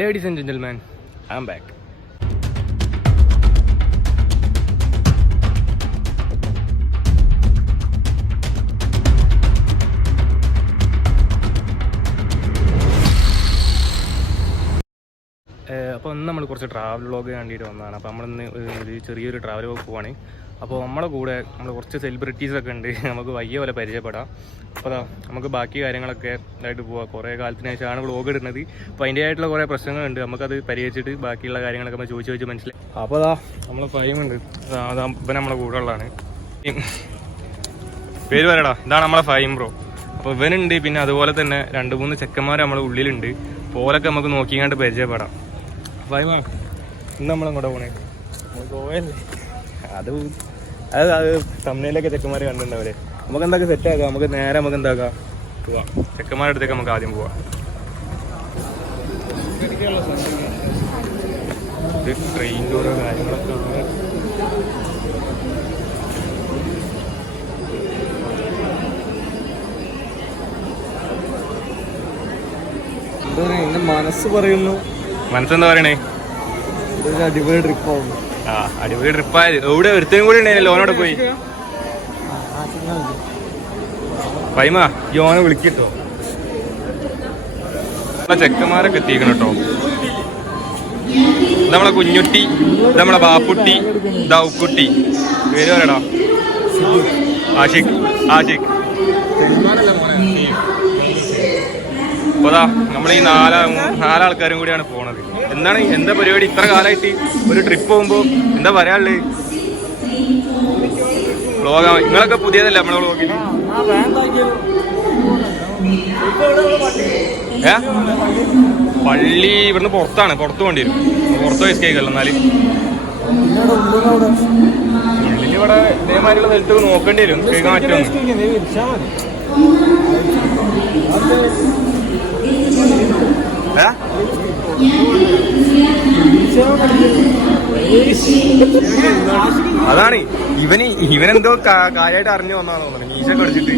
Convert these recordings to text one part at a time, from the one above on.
Ladies and gentlemen, I'm back. അപ്പോൾ ഇന്ന് നമ്മൾ കുറച്ച് ട്രാവൽ വ്ളോഗ് കണ്ടിട്ട് വന്നതാണ്. അപ്പോൾ നമ്മളിന്ന് ഒരു ചെറിയൊരു ട്രാവൽ വ്ളോഗ് പോവാണ്. അപ്പോൾ നമ്മളെ കൂടെ നമ്മൾ കുറച്ച് സെലിബ്രിറ്റീസൊക്കെ ഉണ്ട്, നമുക്ക് വയ്യ പോലെ പരിചയപ്പെടാം. അപ്പോൾ അതാ നമുക്ക് ബാക്കി കാര്യങ്ങളൊക്കെ ആയിട്ട് പോവാം. കുറേ കാലത്തിന് ശേഷമാണ് വ്ളോഗ് ഇടുന്നത്. അപ്പോൾ അതിൻ്റെ ആയിട്ടുള്ള കുറേ പ്രശ്നങ്ങളുണ്ട്, നമുക്കത് പരിഹരിച്ചിട്ട് ബാക്കിയുള്ള കാര്യങ്ങളൊക്കെ നമ്മൾ ചോദിച്ച് മനസ്സിലായി. അപ്പോൾ അതാ നമ്മളെ ഫൈമുണ്ട്, അതാ ഇപ്പം നമ്മളെ കൂടെ ഉള്ളതാണ്. പേര് പറയടാ, ഇതാണ് നമ്മളെ ഫൈം ബ്രോ. അപ്പോൾ ഇവനുണ്ട്, പിന്നെ അതുപോലെ തന്നെ 2-3 ചെക്കന്മാർ നമ്മളെ ഉള്ളിലുണ്ട്. പോലൊക്കെ നമുക്ക് നോക്കിക്കാണ്ട് പരിചയപ്പെടാം. ഫൈമ ഇന്ന് നമ്മളങ്ങോട്ടാ പോണേ? ഗോവയല്ലേ? അത് തമിഴിലൊക്കെ ചെക്കന്മാർ കണ്ടിട്ടുണ്ടാവില്ലേ. നമുക്ക് എന്തൊക്കെ സെറ്റ് ആക്കാം, നമുക്ക് നേരെ നമുക്ക് എന്താക്കാം പോവാം. ചെക്കന്മാരുടെ അടുത്തേക്ക് നമുക്ക് ആദ്യം പോവാം. ട്രെയിൻ ടൂറോ കാര്യങ്ങളൊക്കെ എന്റെ മനസ്സ് പറയുന്നു. മനസ്സെന്താ പറയണേ? അടിപൊളി ട്രിപ്പാവും. അടിപൊളി ട്രിപ്പായത്. എവിടെ ഒരുത്തനും കൂടി ഉണ്ടായില്ല, ഓനോടെ പോയി. ഫൈമ യോനെ വിളിക്കട്ടോ. ചെക്കന്മാരൊക്കെ എത്തിക്കണം കേട്ടോ. നമ്മളെ കുഞ്ഞുട്ടി, നമ്മളെ ബാപ്പുട്ടി, ദൗക്കുട്ടി. പേര് പറയടാ. ആഷിഖ്. അപ്പോൾ അതാ നമ്മൾ ഈ നാലാൾക്കാരും കൂടിയാണ് പോണത്. എന്താ പരിപാടി? ഇത്ര കാലമായിട്ട് ഒരു ട്രിപ്പ് പോകുമ്പോൾ എന്താ പറയാനുള്ളത്? വ്ളോഗാ നിങ്ങളൊക്കെ പുതിയതല്ലേ നമ്മളെ വ്ളോഗിൽ? പള്ളി ഇവിടുന്ന് പുറത്ത് പോകേണ്ടി വരും. പുറത്ത് വയസ്സ് കേൾക്കല്ലോ. എന്നാലും ഉള്ളിൽ ഇവിടെ ഇതേമാതിരിയുള്ള സ്ഥലത്ത് നോക്കേണ്ടി വരും, കേൾക്കാൻ പറ്റുമോ? അതാണ് ഇവനെന്തോ കാര്യമായിട്ട് അറിഞ്ഞു വന്നാന്ന് തോന്നുന്നു. മീശ കടിച്ചിട്ട്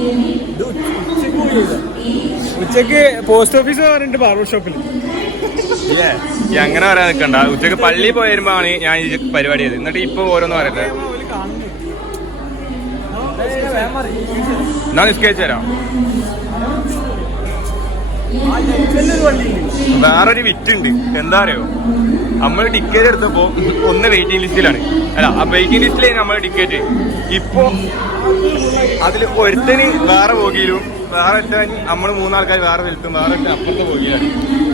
ഉച്ചക്ക് പോസ്റ്റ് ഓഫീസ് പറഞ്ഞിട്ട് ബാർബർ ഷോപ്പിൽ. അങ്ങനെ പറയാൻ നിൽക്കണ്ട. ഉച്ചക്ക് പള്ളിയിൽ പോയി വരുമ്പോഴാണ് ഞാൻ ഈ പരിപാടി ചെയ്തത്. എന്നിട്ട് ഇപ്പൊ ഓരോന്ന് പറയട്ടെ. എന്നാ നിസ്കരിച്ചു തരാം. വേറൊരു വിറ്റുണ്ട്. എന്താ അറിയോ, നമ്മൾ ടിക്കറ്റ് എടുത്തപ്പോ ഒന്ന് വെയിറ്റിംഗ് ലിസ്റ്റിലാണ്. അല്ല, ആ വെയിറ്റിംഗ് ലിസ്റ്റിലാണ് നമ്മളെ ടിക്കറ്റ്. ഇപ്പൊ അതിൽ ഒരുത്തന് വേറെ പോകിയിലും, വേറെ നമ്മൾ 3 ആൾക്കാർ വേറെ വെലുത്തും, വേറെ അപ്പുറത്തെ പോകിയിലാണ്.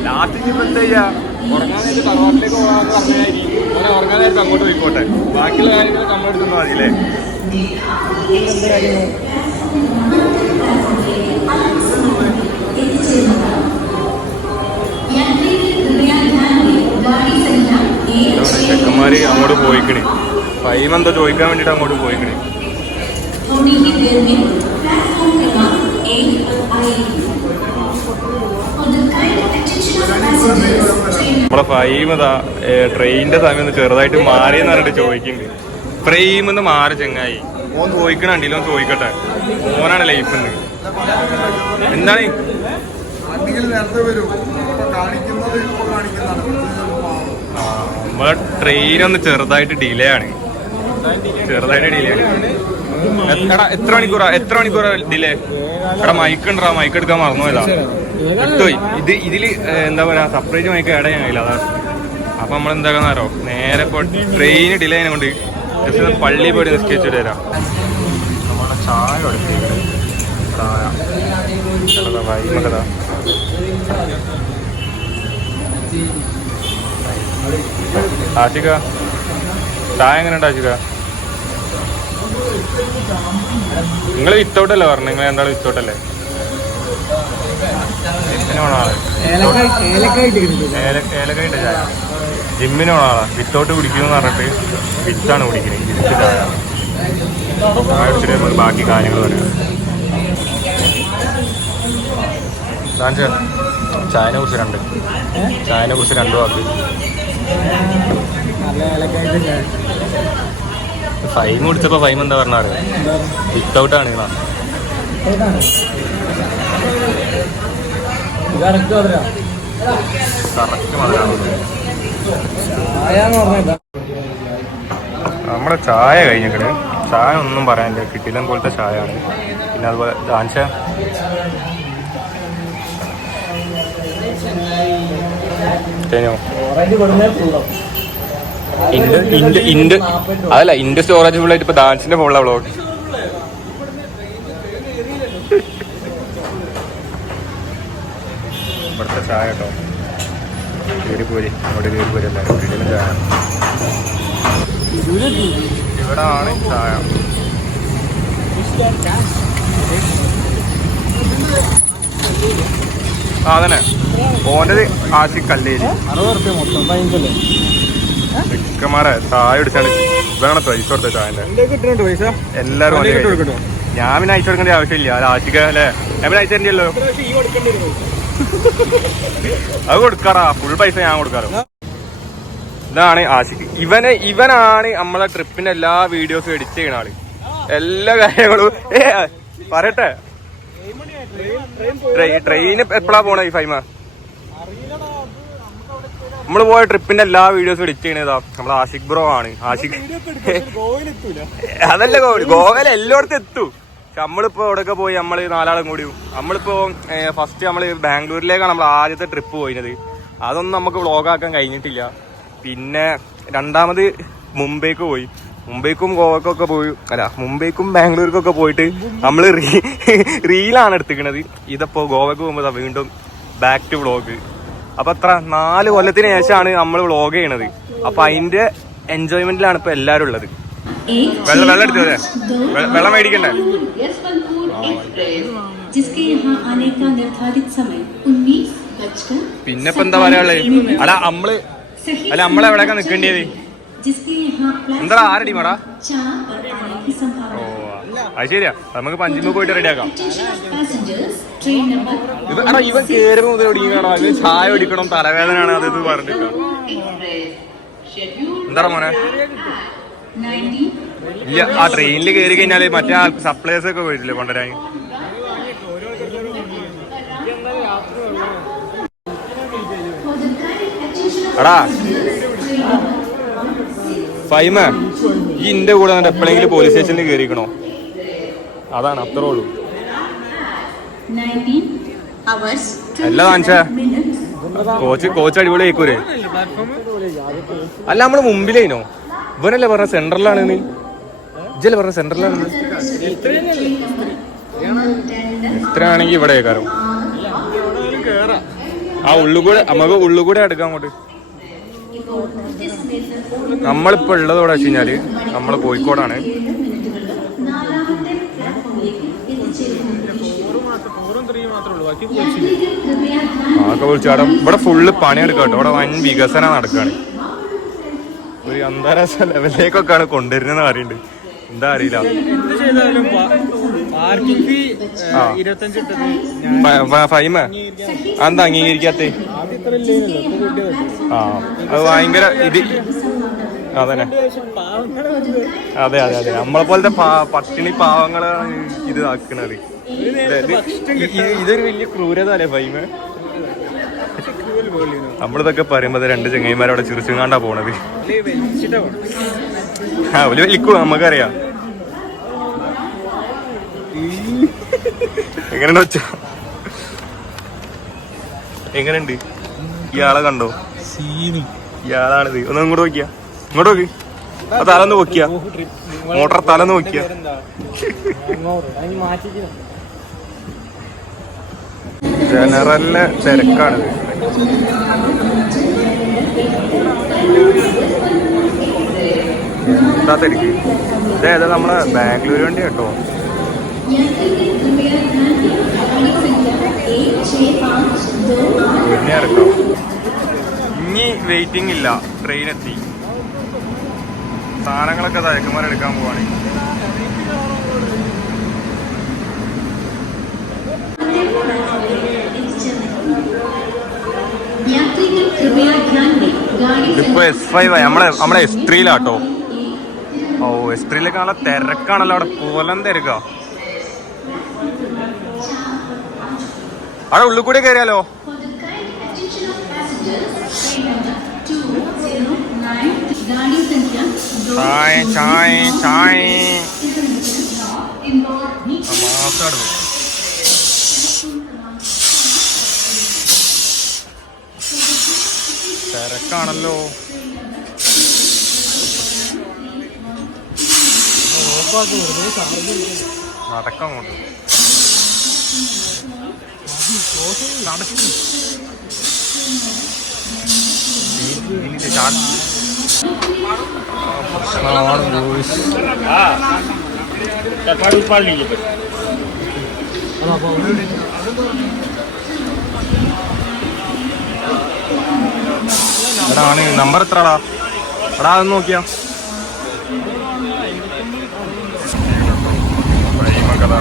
ലാസ്റ്റ് ഇപ്പൊ എന്താ ചെയ്യാ, ഉറങ്ങാൻ നേരത്ത് തറവാട്ടിലേക്ക് പോകാന്ന് പറഞ്ഞായിരിക്കും. അങ്ങനെ ഉറങ്ങാൻ നേരത്ത് അങ്ങോട്ട് പോയിക്കോട്ടെ. ബാക്കിയുള്ള കാര്യങ്ങൾ നമ്മളെടുത്തൊന്നും മതിയില്ലേ? ചെക്കന്മാര് അങ്ങോട്ട് പോയിക്കണേ. ഫൈമെന്തോ ചോദിക്കാൻ വേണ്ടിട്ട് അങ്ങോട്ട് പോയിക്കണേ. നമ്മളെ ഫൈമതാ ട്രെയിനിന്റെ സമയം ഒന്ന് ചെറുതായിട്ട് മാറിയെന്ന് പറഞ്ഞിട്ട് ചോദിക്കുന്നുണ്ട്. ഫ്രെയിമെന്ന് മാറി ചെങ്ങായി. ഓൻ ചോദിക്കണണ്ടില്ല, ഓൻ ചോദിക്കട്ടെ. ഓനാണ് ലൈഫെന്ന്. എന്താണ് നമ്മളെ ട്രെയിനൊന്ന് ചെറുതായിട്ട് ഡിലേ ആണ്. എത്ര മണിക്കൂറാ ഡിലേ? എടാ മൈക്കുണ്ടാ, മൈക്ക് എടുക്കാൻ മറന്നു പോയതാ. കിട്ടുപോയി. ഇതില് എന്താ പറയാ, സെപ്പറേറ്റ് മൈക്ക് ആഡ് ചെയ്യാൻ കഴിയില്ല. അതാണ്. അപ്പൊ നമ്മളെന്താക്കാന്നോ, നേരെ ഇപ്പൊ ട്രെയിന് ഡിലേ ആയതിനെ കൊണ്ട് ജസ്റ്റ് പള്ളിയിൽ പോയിട്ട് നിസ്കരിച്ചിട്ട് വരാം. നമ്മളെ ചായ കൊടുത്തേക്ക് വൈമക്കതാ. ആശിക ചായ എങ്ങനെയുണ്ട് ആശിക? നിങ്ങൾ വിത്തൗട്ടല്ലേ പറഞ്ഞു? നിങ്ങൾ എന്തായാലും വിത്തൗട്ടല്ലേ? ഏലക്കായിട്ട് ചായ ജിമ്മിന് പോണ ആളാ. വിത്തൗട്ട് കുടിക്കുമെന്ന് പറഞ്ഞിട്ട് വിത്താണ് കുടിക്കുന്നത്. വിത്ത് ചായ അടിച്ചിട്ട് ബാക്കി കാര്യങ്ങൾ പറയാം. ചായനെ കുറിച്ച് 2 വാക്ക്. ഫൈം കുടിച്ചപ്പോ ഫൈം എന്താ പറഞ്ഞാറ്? വിത്തൗട്ടാണ്. ഇതാണ് കറക്റ്റ് മധുരമാണ്. ചായ എന്ന് പറഞ്ഞാൽ നമ്മുടെ ചായ കഴിഞ്ഞിട്ട് ചായ ഒന്നും പറയാനില്ല, കിട്ടില്ല പോലത്തെ ചായയാണ്. പിന്നെ അതുപോലെ ദാൻഷ അതല്ല ഇന്റെ സ്റ്റോറേജ് ഫുള്ളായിട്ട് ഇപ്പൊ ഡാൻസിന്റെ ഫോണിലാണ് വ്ളോഗ്. ഇവിടുത്തെ ചായ കേട്ടോ, കയറിപ്പോരി അങ്ങോട്ട് കയറിപ്പോരി എല്ലാവരും വീട്ടിലും ചായ. ഇവിടെ ആണ് ചായ. അതന്നെ ഓനത് ആശിക്കല്ലേരി 60 റുപ്യ മൊത്തം 15 ചിക്കന്മാരെ ചായ കുടിച്ചാണ് വേണം പൈസ കൊടുത്ത ചായന്റെ കിട്ടുന്നുണ്ട് പൈസ എല്ലാരും. ഞാൻ പിന്നെ അയച്ചു കൊടുക്കേണ്ട ആവശ്യമില്ല, അത് ആശിക്ക അല്ലേ, ഞാൻ പിന്നെ അയച്ചു തരണ്ടല്ലോ. അത് കൊടുക്കാറാ, ഫുൾ പൈസ ഞാൻ കൊടുക്കാറോ. ഇതാണ് ആശിക്ക്. ഇവനാണ് നമ്മളെ ട്രിപ്പിന്റെ എല്ലാ വീഡിയോസും എഡിറ്റ് ചെയ്യുന്ന ആള്. എല്ലാ കാര്യങ്ങളും പറയട്ടെ. ട്രെയിന് എപ്പോഴാ പോണേ ഈ ഫൈമ? നമ്മള് പോയ ട്രിപ്പിന്റെ എല്ലാ വീഡിയോസും എഡിറ്റ് ചെയ്യണതാ നമ്മളെ ആഷിക് ബ്രോ ആണ്. ആഷിക് അതല്ല ഗോവയിൽ എല്ലായിടത്തും എത്തും. നമ്മളിപ്പോ എവിടെയൊക്കെ പോയി നമ്മള് 4 ആളും കൂടി. നമ്മളിപ്പോ ഫസ്റ്റ് നമ്മള് ബാംഗ്ലൂരിലേക്കാണ് നമ്മൾ ആദ്യത്തെ ട്രിപ്പ് പോയിരുന്നത്. അതൊന്നും നമുക്ക് വ്ളോഗാക്കാൻ കഴിഞ്ഞിട്ടില്ല. പിന്നെ രണ്ടാമത് മുംബൈക്ക് പോയി. മുംബൈക്കും ഗോവക്കൊക്കെ പോയി, അല്ല മുംബൈക്കും ബാംഗ്ലൂർക്കൊക്കെ പോയിട്ട് നമ്മള് റീലാണ് എടുത്തിക്കണത്. ഇതിപ്പോ ഗോവക്ക് പോകുമ്പോ വീണ്ടും ബാക്ക് ടു വ്ളോഗ്. അപ്പൊ അത്ര 4 കൊല്ലത്തിന് ശേഷമാണ് നമ്മൾ വ്ളോഗ് ചെയ്യണത്. അപ്പൊ അതിന്റെ എൻജോയ്മെന്റിലാണ് ഇപ്പൊ എല്ലാരും ഉള്ളത്. വെള്ളം എടുത്തു അല്ലേ, വെള്ളം മേടിക്കണ്ടേ? പിന്നെ ഇപ്പൊ എന്താ പറയാനുള്ളത്? നമ്മളെവിടെയൊക്കെ നിക്കേണ്ടത്? എന്താ ആരടി മടാ? ഓ അത് ശരിയാ, നമുക്ക് പഞ്ചിമ പോയിട്ട് റെഡിയാക്കാം. ഇവൻ കേറുമ്പോ മുതൽ ഒടിക്കണോ, ഇവൻ ചായ ഒടിക്കണം, തലവേദനയാണ് അത് ഇത് പറഞ്ഞിട്ടോ. എന്താ മോനെ? ഇല്ല, ആ ട്രെയിനിൽ കയറി കഴിഞ്ഞാല് മറ്റേ സപ്ലൈസ് ഒക്കെ പോയിട്ടില്ലേ കൊണ്ടുവരാൻ? എടാ ഫൈമ, ഈ ഇന്റെ കൂടെ എപ്പോഴെങ്കിലും പോലീസ് സ്റ്റേഷനിൽ കയറിക്കണോ? അതാണ്, അത്രേ ഉള്ളൂ. അല്ല കാണിച്ചാ കോച്ച് അടിപൊളി ആയിക്കൂരേ. അല്ല നമ്മള് മുമ്പിലേനോ? ഇവനല്ലേ പറഞ്ഞ സെൻട്രലാണ്, ഇജ്ജല്ലേ പറഞ്ഞ സെൻട്രലാണ്. ഇത്രയാണെങ്കി ഇവിടെ കേൾക്കാറോ? ആ ഉള്ളുകൂടെ നമുക്ക് ഉള്ളുകൂടെ എടുക്കാം അങ്ങോട്ട്. നമ്മളിപ്പോ ഉള്ളത് എവിടെ വെച്ച് കഴിഞ്ഞാല് നമ്മള് കോഴിക്കോടാണ്. ആകെ വിളിച്ചാടം ഇവിടെ ഫുള്ള് പണിയെടുക്കാം കേട്ടോ. ഇവിടെ വൻ വികസനം നടക്കാണ്. ഒരു അന്താരാഷ്ട്ര ലെവലിലേക്കൊക്കെയാണ് കൊണ്ടുവരുന്നതെന്ന് പറയുന്നുണ്ട്. എന്താ അറിയില്ല. ഫൈമ എന്താ അംഗീകരിക്കാത്ത? ആ അത് ഭയങ്കര ഇത്. അതന്നെ, അതെ അതെ അതെ, നമ്മളെ പോലത്തെ പട്ടിണി പാവങ്ങളാണ് ഇത് ആക്കണത്. ഇതൊരു വലിയ ക്രൂരത അല്ലേ ഫൈമ? നമ്മളിതൊക്കെ പറയുമ്പോ 2 ചെങ്ങൈമാരവിടെ ചിരിച്ചുങ്ങാണ്ടാ പോണത്. ആ ഒരു വലിക്കൂ, നമുക്കറിയാം. എങ്ങനെയുണ്ട് വെച്ച? എങ്ങനെയുണ്ട്? ഇയാളെ കണ്ടോ? ഇയാളാണിത്. ഒന്ന് ഇങ്ങോട്ട് നോക്കിയാ, ഇങ്ങോട്ട് നോക്കി. ആ തലന്ന് നോക്കിയാ, മോട്ടർ തലന്ന് നോക്കിയാ. ജനറലിലെ തിരക്കാണിത്. എന്താ തിരക്ക്? ഇതേതാ നമ്മളെ ബാംഗ്ലൂർ വണ്ടി കേട്ടോ. പിന്നെ ഇറക്കാം. ഇനി വെയിറ്റിംഗ് ഇല്ല, ട്രെയിൻ എത്തി. സാധനങ്ങളൊക്കെ തയക്കുമാരെടുക്കാൻ പോവാണ്. ഇപ്പൊ S5 നമ്മളെ S3ലാട്ടോ. ഓ S3യിലൊക്കെ നല്ല തിരക്കാണല്ലോ. അവിടെ പോലം തിരക്കാ. അവിടെ ഉള്ളിൽ കൂടെ കയറിയാലോ? ചായ ചായ ചായ മാസാട് പോയി. തിരക്കാണല്ലോ. നടക്കാം കൊണ്ട് എടാണ് നമ്പർ എത്രടാ? എടാ അതൊന്ന് നോക്കിയാ കഥ.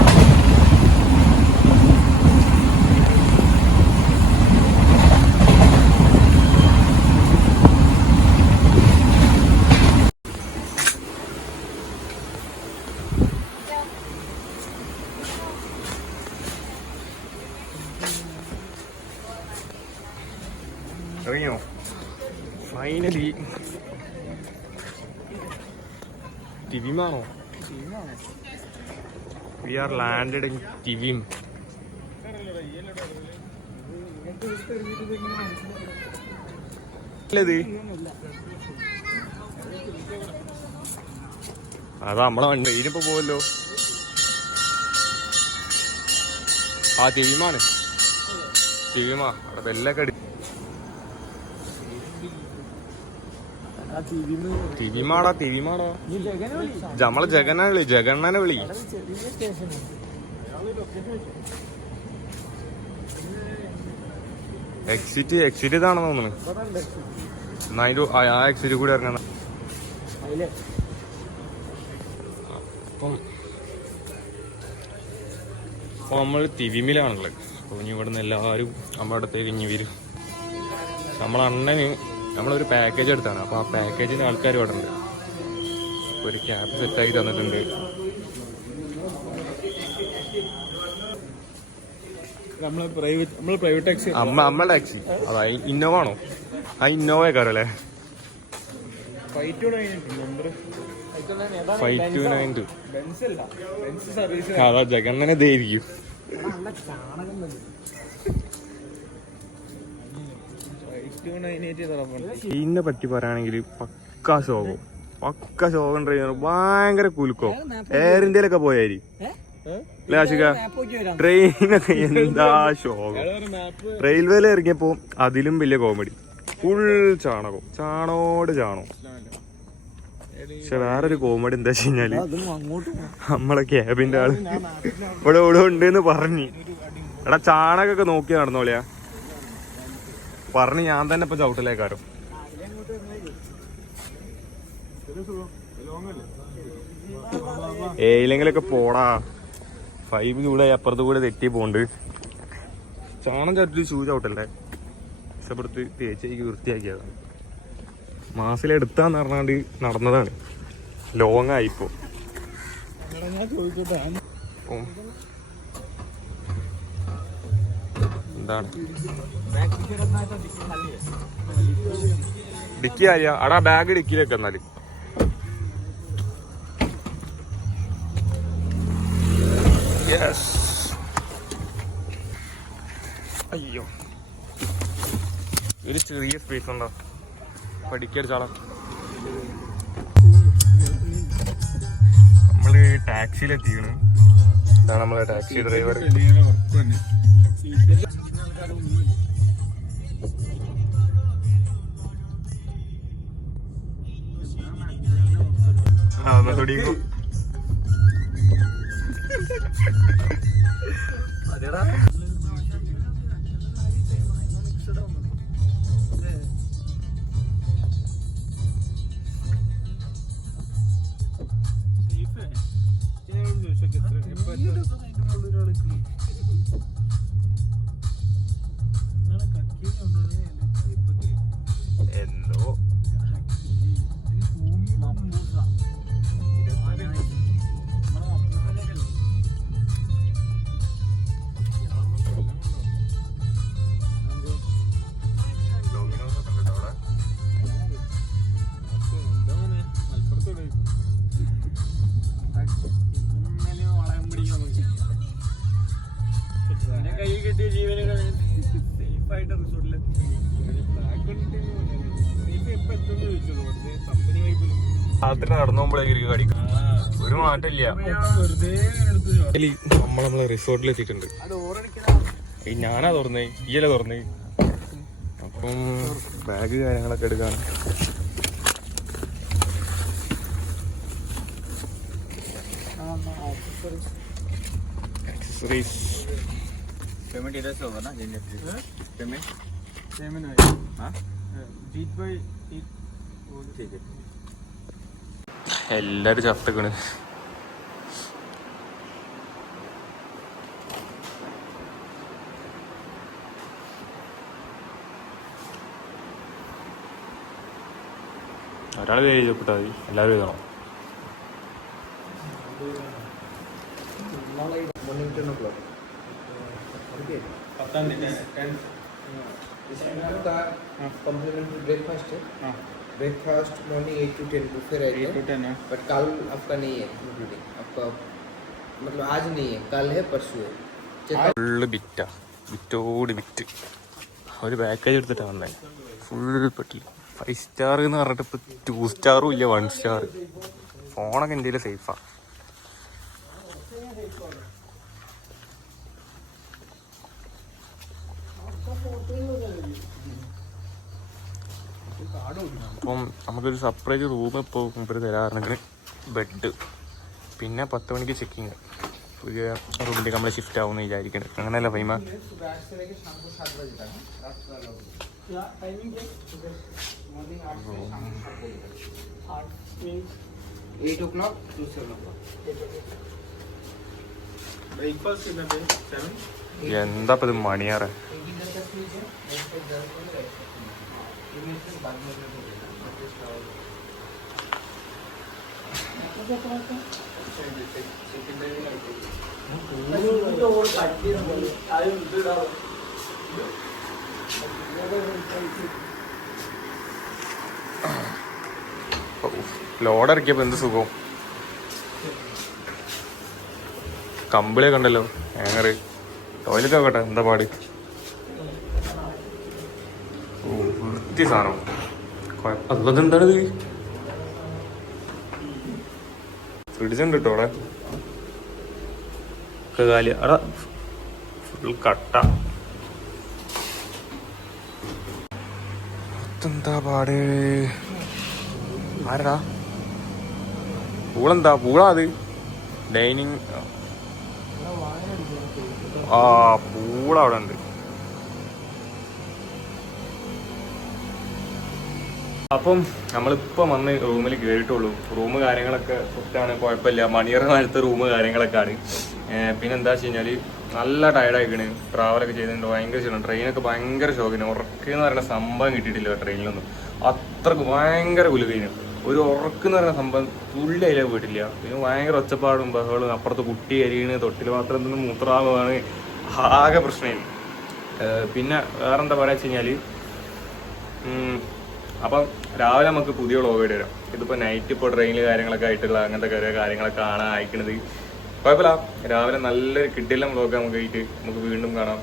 ഇറങ്ങിയോ finally? ടിവിമാണോ? We are landed in Tivim. അതാ നമ്മളെ വണ്ടി ഇതിപ്പോ പോവല്ലോ. ആ തിവിമാണ്. തിവിമാ അവിടെ ബെല്ലൊക്കെ അടി. തിവിമാടാ തിവിമാടാ. നമ്മളെ ജഗനെ വിളി, ജഗണ്ണനെ വിളി. എക്സിറ്റ് ഇതാണെന്ന് തോന്നുന്നു. എന്നാ അതിന്റെ ആ എക്സിറ്റ് കൂടി ഇറങ്ങണ. അപ്പം നമ്മൾ തിവിമിലാണുള്ളത്. അപ്പൊ ഇനി ഇവിടുന്ന് എല്ലാവരും നമ്മുടെ അടുത്തേക്ക് ഇനി വരും. നമ്മളെ അണ്ണന് നമ്മളൊരു പാക്കേജ് എടുത്താണ്. അപ്പോൾ ആ പാക്കേജിന് ആൾക്കാർ ഇവിടെ ഉണ്ട്. ഒരു ക്യാബ് സെറ്റാക്കി തന്നിട്ടുണ്ട്. പ്രൈവറ്റ് ടാക്സി അമ്മ ടാക്സി. അതാ ഇന്നോവ ആണോ? ആ ഇന്നോവ കാരല്ലേ? 5292. അതാ ജഗണ്ണനെ ദേവിക്കും. ഇതിനെ പറ്റി പറയുകയാണെങ്കിൽ പക്ക ശോകം ഡ്രൈവർ. ഭയങ്കര കുലുക്കോ. എയർ ഇന്ത്യയിലൊക്കെ പോയാരി ട്രെയിനൊക്കെ എന്താ ശോകം. റെയിൽവേയിൽ ഇറങ്ങിയപ്പോ അതിലും വലിയ കോമഡി. ഫുൾ ചാണോട് ചാണോ. പക്ഷെ വേറൊരു കോമഡി എന്താ വെച്ച് കഴിഞ്ഞാല് നമ്മളെ ക്യാബിന്റെ ആള് ഇവിടെ ഉണ്ടെന്ന് പറഞ്ഞു. എടാ ചാണകൊക്കെ നോക്കി നടന്നോളിയാ പറഞ്ഞ് ഞാൻ തന്നെ ഇപ്പൊ ചവിട്ടിലേക്കാരോ. ഏയിലെങ്കിലൊക്കെ പോടാ. 5 കൂടെ അപ്പുറത്ത് കൂടെ തെറ്റി പോണ്ട്. ചാണം ചവിട്ടി ഷൂ ചവിട്ടല്ലേ. ഇഷ്ടപ്പെടുത്ത് തേച്ചേക്ക് വൃത്തിയാക്കിയതാണ്. മാസിലെടുത്താന്ന് പറഞ്ഞാണ്ട് നടന്നതാണ്. ലോങ് ആയിപ്പോ. എന്താണ് ഡിക്കി ആര്യ? അടാ ബാഗ് ഡിക്കിയിലേക്ക് എന്നാല്. അയ്യോ ഒരു ചെറിയ സ്പേസ് ഉണ്ടോ? പഠിക്കടിച്ചാളാ. നമ്മള് ടാക്സിയിലെത്തിക്കണ്. ഇതാണ് നമ്മളെ ടാക്സി ഡ്രൈവർ. തുടങ്ങിക്കോ. അതെടാ എന്തോ രാത്രി നടന്നുമ്പോഴേക്ക് കടിക്കും ഒരു മാറ്റമില്ല. നമ്മളെ റിസോർട്ടിൽ എത്തിയിട്ടുണ്ട്. ഞാനാ തുറന്നേ, ഈയല്ലേ തുറന്നേ. അപ്പം ബാഗ് കാര്യങ്ങളൊക്കെ എടുക്കാൻ एक्सेसरीज पेमेंट इधर से होगा ना पेमेंट हाँ जीत भाई ठीक है. എല്ലാരും ചത്തക്കണ്. ഒരാൾ എഴുതപ്പെട്ടാൽ മതി, എല്ലാവരും എഴുതണം. morning 10 o'clock. Okay. पता नहीं 10 इसमें आपका कॉम्प्लीमेंट्री ब्रेकफास्ट है. ब्रेकफास्ट मॉर्निंग 8 to 10 बुफे रहता 8 to 10 है. बट कल आपका नहीं है इंक्लूडिंग. आपका मतलब आज नहीं है, कल है, परसों है. ഫുള്ള് ബിറ്റാ, ബിറ്റോട് ബിറ്റ്. ഒരു പാക്കേജ് എടുത്തിട്ടാണ് വന്നത്. ഫുൾ പെട്ടില്ല. 5 സ്റ്റാർ എന്ന് പറഞ്ഞിട്ട് ഇപ്പം 2 സ്റ്റാറും ഇല്ല, 1 സ്റ്റാർ. ഫോണൊക്കെ എൻ്റെ സേഫാ. അപ്പം നമുക്കൊരു സെപ്പറേറ്റ് റൂം ഇപ്പോൾ മുമ്പ് തരാറുണ്ടെങ്കിൽ ബെഡ്, പിന്നെ 10 മണിക്ക് ചെക്കിങ്. പുതിയ റൂമിലേക്ക് നമ്മൾ ഷിഫ്റ്റ് ആവുമെന്ന് വിചാരിക്കണം. അങ്ങനെയല്ല FAIMA? 8 o'clock to 7 o'clock. Breakfast कितना पे 7 എന്താ ഇപ്പം ഇത് മണിയാറ്? ലോഡ് ഇറക്കിയപ്പോൾ എന്ത് സുഖം. കമ്പിളിയൊക്കെ ഉണ്ടല്ലോ, ഹാങ്ങറ്. ടോയ്ലറ്റ് നോക്കട്ടെ എന്താ പാട്. ഓ വൃത്തി സാധനം. അതെന്താണിത്? ഫ്രിഡ്ജുണ്ട് കേട്ടോ അവിടെ. ഒക്കെ കാലി. അടാ ഫുൾ കട്ട. എന്താ പാട്? ആരടാ പൂളെന്താ? പൂളാ അത്? ഡൈനിങ്. ആ പൂള അവിടെ ഉണ്ട്. അപ്പം നമ്മളിപ്പം വന്ന് റൂമിൽ കയറിയിട്ടുള്ളൂ. റൂം കാര്യങ്ങളൊക്കെ സെറ്റാണ്, കുഴപ്പമില്ല. മണിയറ കാലത്ത് റൂം കാര്യങ്ങളൊക്കെ ആണ്. പിന്നെന്താ വെച്ച് കഴിഞ്ഞാൽ നല്ല ടയർഡായിക്കണ്. ട്രാവലൊക്കെ ചെയ്തിട്ടുണ്ട്, ഭയങ്കര ക്ഷീണം. ട്രെയിനൊക്കെ ഭയങ്കര ഷോക്കിന്. ഉറക്കെന്ന് പറയുന്ന സംഭവം കിട്ടിയിട്ടില്ല ട്രെയിനിലൊന്നും. അത്രക്ക് ഭയങ്കര കുലുകയിന്. ഒരു ഉറക്കെന്ന് പറയുന്ന സംഭവം തുള്ളി അതിലേക്ക് പോയിട്ടില്ല. പിന്നെ ഭയങ്കര ഒച്ചപ്പാടും ബഹളും. അപ്പുറത്ത് കുട്ടി അരിയണ്, തൊട്ടിൽ മാത്രം നിന്ന് മൂത്രാവാണ്. ആകെ പ്രശ്നമായിരുന്നു. പിന്നെ വേറെന്താ പറയുക വെച്ച് കഴിഞ്ഞാൽ അപ്പം രാവിലെ നമുക്ക് പുതിയ വ്ളോഗ് ഇട്ട് തരാം. ഇതിപ്പോൾ നൈറ്റ് ഇപ്പോൾ ട്രെയിനിൽ കാര്യങ്ങളൊക്കെ ആയിട്ടുള്ള അങ്ങനത്തെ കാര്യങ്ങളൊക്കെ കാണാൻ അയക്കണത് കുഴപ്പമില്ല. രാവിലെ നല്ലൊരു കിട്ടില്ല വ്ളോഗ് നമുക്ക് ആയിട്ട് നമുക്ക് വീണ്ടും കാണാം.